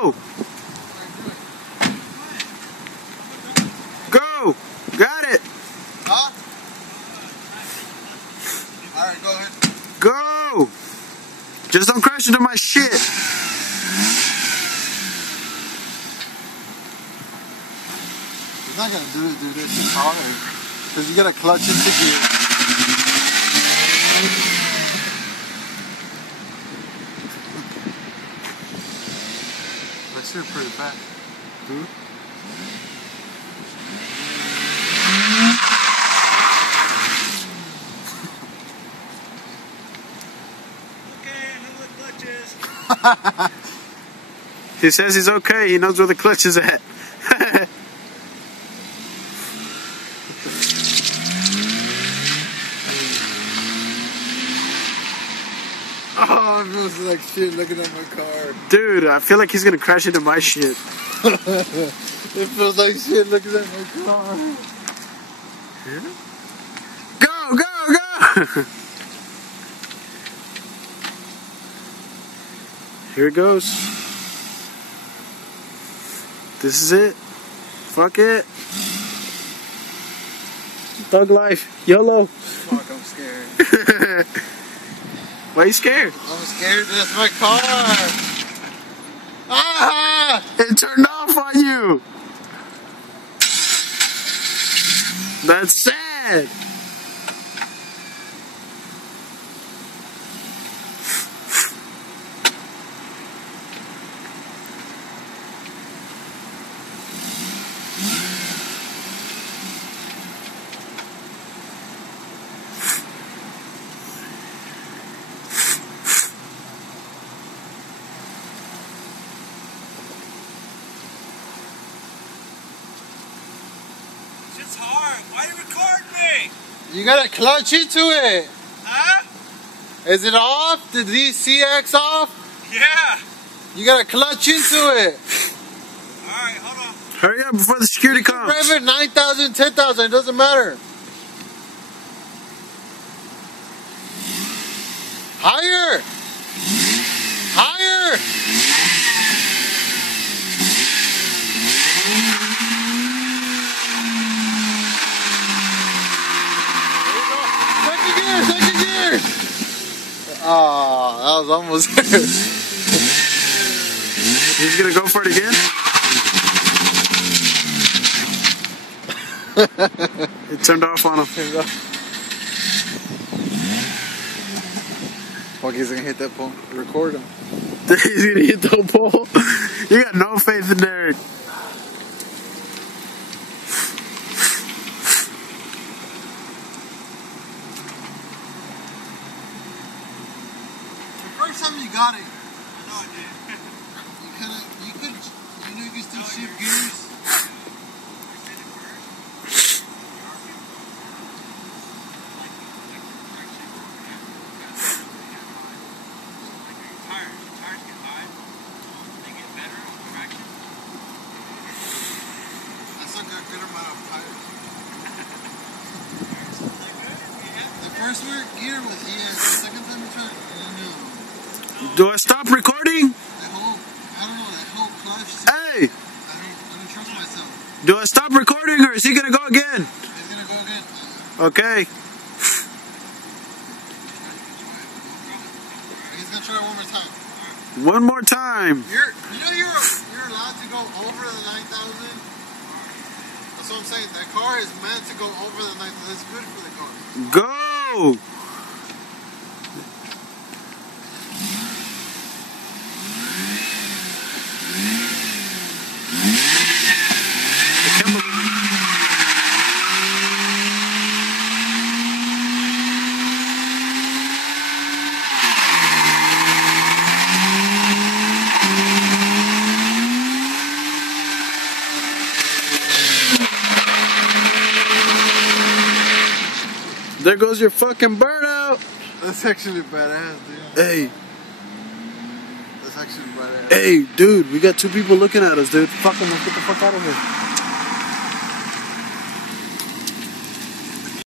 Go! Go! Got it! Huh? Alright, go ahead. Go! Just don't crash into my shit. He's not gonna do it, dude. It's just hard. Because you gotta clutch into gear. That's sure pretty fast. Dude. He says he's okay. He knows where the clutch is at. Oh, it feels like shit looking at my car. Dude, I feel like he's gonna crash into my shit. It feels like shit looking at my car. Go, go, go! Here it goes. This is it. Fuck it. Thug life. YOLO. Fuck, I'm scared. Why are you scared? I'm scared. That's my car. Ah! It turned off on you. That's sad. It's hard. Why you record me? You gotta clutch into it. Huh? Is it off? The DCX off? Yeah. You gotta clutch into it. Alright, hold on. Hurry up before the security comes. Rev it 9,000, 10,000, it doesn't matter. Higher! Higher! Second gear, second gear! Oh, that was almost there. He's gonna go for it again? It turned off on him. Fuck, he's gonna hit that pole. Record him. He's gonna hit the pole. You got no faith in Derek. The first time you got it, I know I did. you can still shift gears. Tires get high. They get better on traction. That's not a good amount of tires. The first gear was yes. The second time you tried, no. Do I stop recording? That whole, I don't know, that whole clutch. Hey! I don't trust myself. Do I stop recording or is he gonna go again? He's gonna go again. Okay. He's gonna try one more time. One more time. You're allowed to go over the 9,000. That's what I'm saying. That car is meant to go over the 9,000. That's good for the car. Go! There goes your fucking burnout. That's actually badass, dude. Hey, That's actually badass. hey, dude, we got two people looking at us, dude. Fuck them, let's get the fuck out of here.